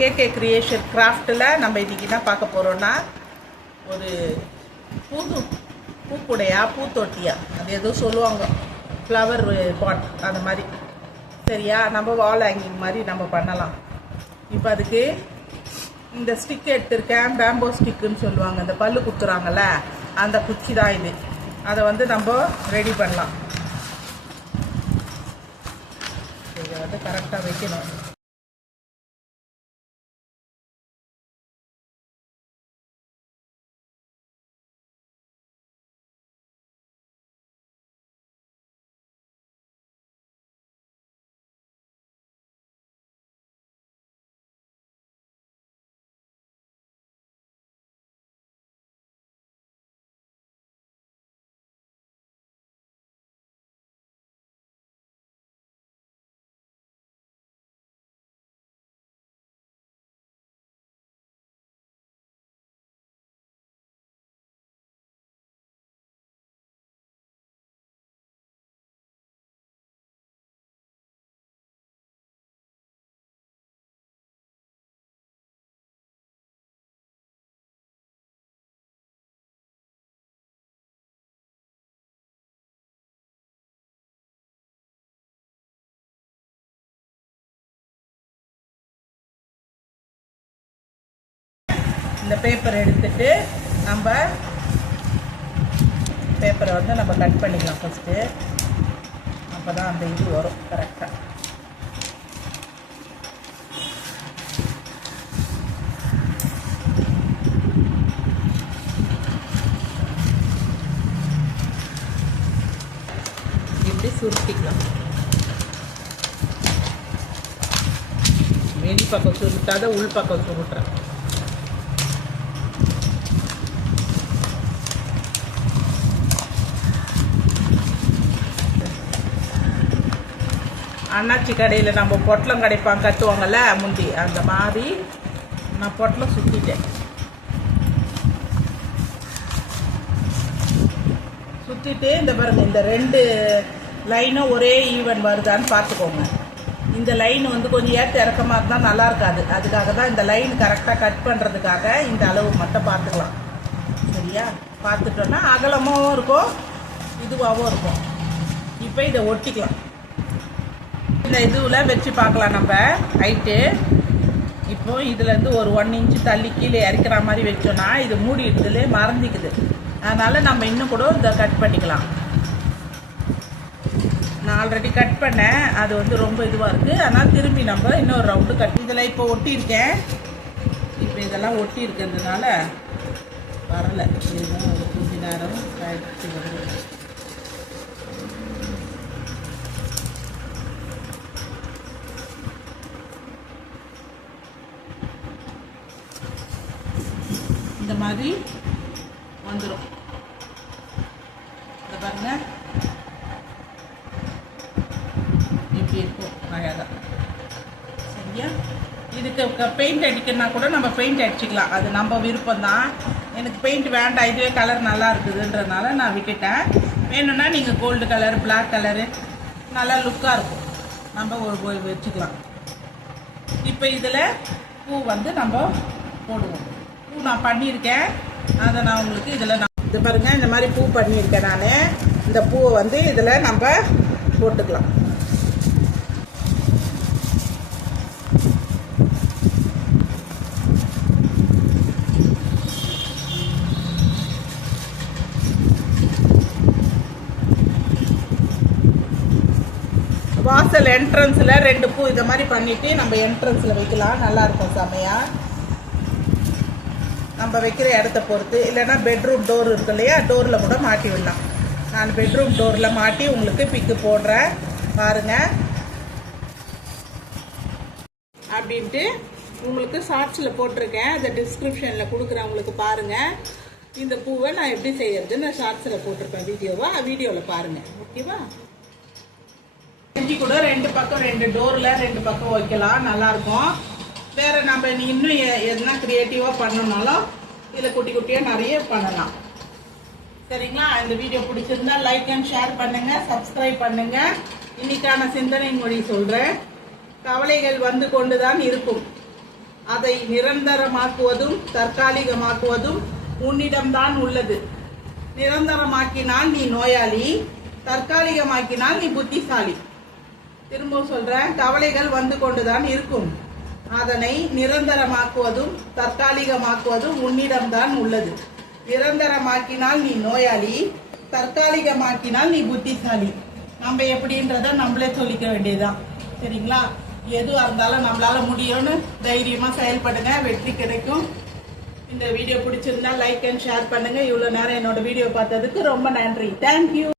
KK creation கிராஃப்டில் நம்ம இன்றைக்கி என்ன பார்க்க போகிறோன்னா ஒரு பூது பூக்குடையா பூத்தொட்டியா? அது ஏதோ சொல்லுவாங்க. ஃப்ளவர் பாட் அந்த மாதிரி. சரியா? நம்ம வால் ஹேங்கிங் மாதிரி நம்ம பண்ணலாம். இப்போ அதுக்கு இந்த ஸ்டிக் எடுத்திருக்கேன் பேம்போ ஸ்டிக்குன்னு சொல்லுவாங்க. இந்த பல்லு குத்துறாங்கல்ல அந்த குச்சி தான் இது. அதை வந்து நம்ம ரெடி பண்ணலாம். இதை வந்து கரெக்டாக வைக்கணும். இந்த பேப்பர் எடுத்துட்டு நம்ம பேப்பரை வந்து நம்ம கட் பண்ணிக்கலாம் ஃபஸ்ட்டு அப்போ தான் அந்த இது வரும் கரெக்டாக இப்படி சுருட்டிக்கலாம். மேல் பக்கம் சுருட்டாத உள் பக்கம் சுருட்டுறேன். அண்ணாச்சி கடையில் நம்ம பொட்டலம் கிடைப்பாங்க கட்டுவாங்கல்ல முந்தி. அந்த மாதிரி நான் பொட்டலம் சுற்றிட்டேன் சுற்றிட்டு இந்த பாருங்க இந்த ரெண்டு லைனும் ஒரே ஈவன் வருதான்னு பார்த்துக்கோங்க. இந்த லைன் வந்து கொஞ்சம் ஏற்ற இறக்கமாக இருந்தால் நல்லா இருக்காது. அதுக்காக தான் இந்த லைன் கரெக்டாக கட் பண்ணுறதுக்காக இந்த அளவு மட்டும் பார்த்துக்கலாம். சரியா? பார்த்துட்டோன்னா அகலமாகவும் இருக்கும் இதுவாகவும் இருக்கும். இப்போ இதை ஒட்டிக்கலாம். இந்த இதுவில் வச்சு பார்க்கலாம் நம்ம. ஹைட்டு இப்போ இதுலேருந்து ஒரு ஒன் இன்ச்சு தள்ளி கீழே இறக்கிற மாதிரி வச்சோன்னா இது மூடிடுதுல மறந்துக்குது. அதனால் நம்ம இன்னும் கூட இதை கட் பண்ணிக்கலாம். நான் ஆல்ரெடி கட் பண்ணேன். அது வந்து ரொம்ப இதுவாக இருக்குது அதனால் திரும்பி நம்ம இன்னொரு ரவுண்டு கட் இதில் இப்போ ஒட்டியிருக்கேன். இப்போ இதெல்லாம் ஒட்டி இருக்கிறதுனால வரலை. இதுதான் ஒரு கொஞ்ச நேரம். கழிச்சு இந்த மாதிரி வந்துடும் இந்த பாருங்க. இப்படி இருக்கும் அழகாக சரியா? இதுக்கு பெயிண்ட் அடிக்கணும்னா கூட நம்ம பெயிண்ட் அடிச்சுக்கலாம். அது நம்ம விருப்பம் தான் எனக்கு பெயிண்ட் வேண்டாம். இதுவே கலர் நல்லா இருக்குதுன்றதுனால நான் விட்டுட்டேன். வேணும்னா நீங்கள் கோல்டு கலர் பிளாக் கலரு நல்லா லுக்காக இருக்கும். நம்ம ஒரு வச்சுக்கலாம். இப்போ இதில் பூ வந்து நம்ம போடுவோம். நான் பண்ணியிருக்கேன். அதை நான் உங்களுக்கு இதில் நான் இது பாருங்கள் இந்த மாதிரி பூ பண்ணியிருக்கேன் நான். இந்த பூவை வந்து இதில் நம்ம போட்டுக்கலாம். வாசல் என்ட்ரன்ஸில் ரெண்டு பூ இதை மாதிரி பண்ணிவிட்டு நம்ம என்ட்ரன்ஸில் வைக்கலாம். நல்லாயிருக்கும் செமையா நம்ம வைக்கிற இடத்த பொறுத்து. இல்லைன்னா பெட்ரூம் டோர் இருக்கு இல்லையா? டோரில் கூட மாட்டி விடலாம். நான் பெட்ரூம் டோரில் மாட்டி உங்களுக்கு பிக்கு போடுறேன். பாருங்கள் அப்படின்ட்டு உங்களுக்கு ஷார்ட்ஸில் போட்டிருக்கேன். அதை டிஸ்கிரிப்ஷனில் கொடுக்குறேன் உங்களுக்கு பாருங்கள் இந்த பூவை நான் எப்படி செய்யறதுன்னு ஷார்ட்ஸில் போட்டிருப்பேன் வீடியோவாக வீடியோவில் பாருங்கள் ஓகேவா செஞ்சு கூட ரெண்டு பக்கம் ரெண்டு டோரில் ரெண்டு பக்கம் வைக்கலாம். நல்லாயிருக்கும் வேற நம்ம நீ இன்னும் எ- எதுனா க்ரியேட்டிவாக பண்ணணும்னாலும் இதில் குட்டி குட்டியாக நிறைய பண்ணலாம். சரிங்களா? இந்த வீடியோ பிடிச்சிருந்தா லைக் அண்ட் ஷேர் பண்ணுங்க சப்ஸ்கிரைப் பண்ணுங்க. இன்னைக்கான சிந்தனை மொழி சொல்றேன். கவலைகள் வந்து கொண்டுதான் இருக்கும். அதை நிரந்தரமாக்குவதும் தற்காலிகமாக்குவதும் உன்னிடம்தான் உள்ளது. நிரந்தரமாக்கினால் நீ நோயாளி தற்காலிகமாக்கினால் நீ புத்திசாலி. திரும்ப சொல்றேன் கவலைகள் வந்து கொண்டுதான் இருக்கும். அதனை நிரந்தரமாக்குவதும் தற்காலிகமாக்குவதும் உன்னிடம்தான் உள்ளது. நிரந்தரமாக்கினால் நீ நோயாளி தற்காலிகமாக்கினால் நீ புத்திசாலி. நம்ம எப்படின்றத நம்மளே சொல்லிக்க வேண்டியதுதான். சரிங்களா? எதுவாக இருந்தாலும் நம்மளால முடியும்னு தைரியமாக செயல்படுங்க வெற்றி கிடைக்கும். இந்த வீடியோ பிடிச்சிருந்தா லைக் அண்ட் ஷேர் பண்ணுங்க. இவ்வளோ நேரம் என்னோட வீடியோ பார்த்ததுக்கு ரொம்ப நன்றி. தேங்க்யூ